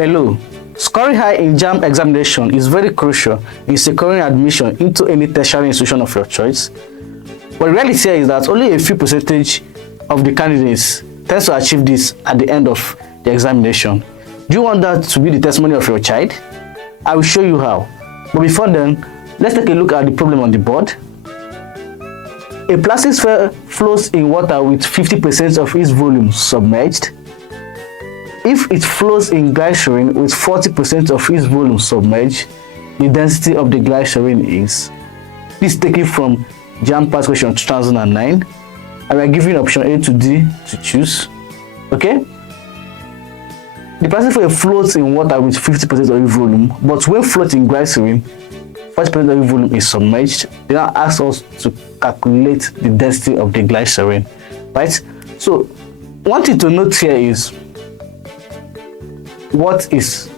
Hello. Scoring high in JAMB examination is very crucial in securing admission into any tertiary institution of your choice. But the reality here is that only a few percentage of the candidates tend to achieve this at the end of the examination. Do you want that to be the testimony of your child? I will show you how. But before then, let's take a look at the problem on the board. A plastic sphere floats in water with 50% of its volume submerged. If it flows in glycerin with 40% of its volume submerged, the density of the glycerin is. This is taken from JAMB past question 2009, and we are given option A to D to choose. Okay? The plastic sphere floats in water with 50% of its volume, but when floating glycerin, 40% of its volume is submerged. They now ask us to calculate the density of the glycerin, right? So, one thing to note here is, what is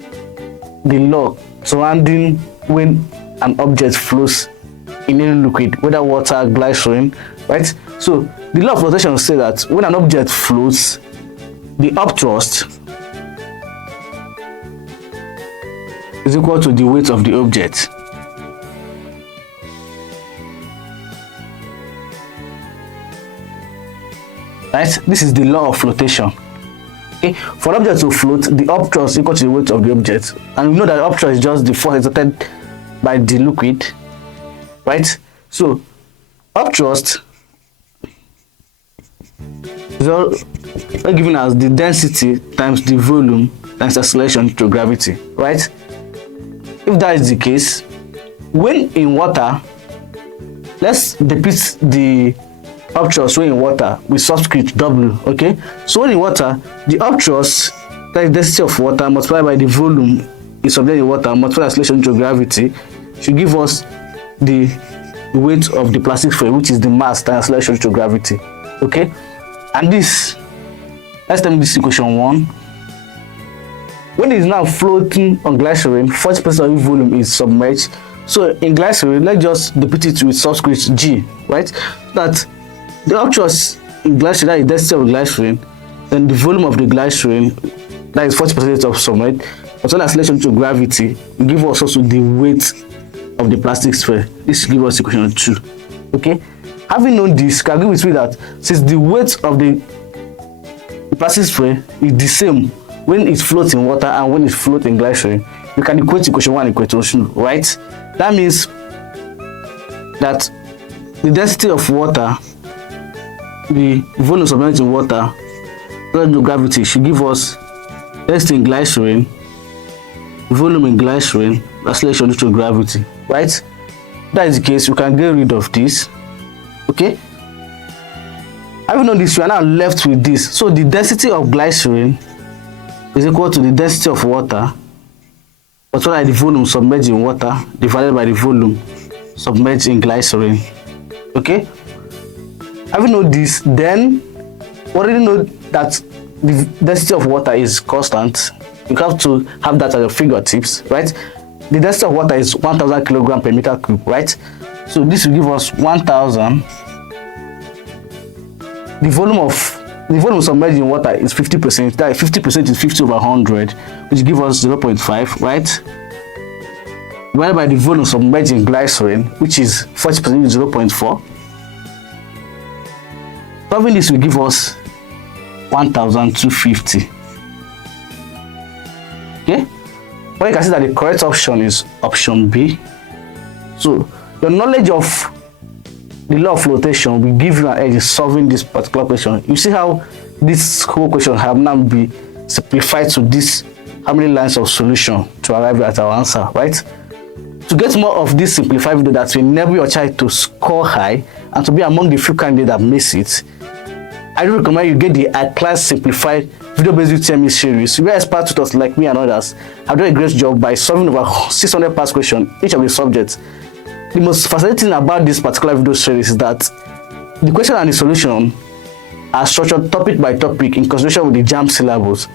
the law surrounding when an object flows in any liquid, whether water, glycerin, right? So the law of flotation says that when an object floats, the upthrust is equal to the weight of the object. Right? This is the law of flotation. Okay. For an object to float, the upthrust is equal to the weight of the object, and we know that the upthrust is just the force exerted by the liquid, right? So upthrust is all given as the density times the volume times acceleration due to gravity, right? If that is the case, when in water, let's depict the upthrust when in water with subscript W. Okay, so when in water, the upthrust, that is density of water multiplied by the volume is subject in water multiplied by acceleration due to gravity, should give us the weight of the plastic sphere, which is the mass times acceleration due to gravity. Okay, and this, let's tell me this equation 1. When it is now floating on glycerin, 40% of its volume is submerged. So in glycerin, let's just depict it with subscript G, right? That the upthrust in glycerin, that is density of glycerin, then the volume of the glycerin, that is 40% of submerged, as well as acceleration to gravity, will give us also the weight of the plastic sphere. This will give us equation 2. Okay? Having known this, can agree with me that since the weight of the plastic sphere is the same when it floats in water and when it floats in glycerin, you can equate equation 1 and equation 2, right? That means that the density of water, the volume submerged in water, relative to gravity, should give us density in glycerin, volume in glycerin, acceleration due to gravity, right? That is the case, we can get rid of this. Okay? Having known this, we are now left with this. So the density of glycerin is equal to the density of water, but what are the volume submerged in water divided by the volume submerged in glycerin. Okay? Having known this, then we already know that the density of water is constant. You have to have that at your fingertips, right? The density of water is 1000 kilogram per meter cube, right? So this will give us 1000. The volume submerged in water is 50%. That 50% is 50 over 100, which gives us 0.5, right? Divided by the volume submerged in glycerin, which is 40%, is 0.4. Solving this will give us 1250. Okay? Well, you can see that the correct option is option B. So, your knowledge of the law of flotation will give you an edge in solving this particular question. You see how this whole question have now been simplified to this, how many lines of solution to arrive at our answer, right? To get more of this simplified video that will enable your child to score high and to be among the few candidates that miss it, I do recommend you get the iClass Simplified video-based UTME series, where expert tutors like me and others have done a great job by solving over 600 past questions each of the subjects. The most fascinating thing about this particular video series is that the question and the solution are structured topic by topic in consideration with the JAMB syllabus.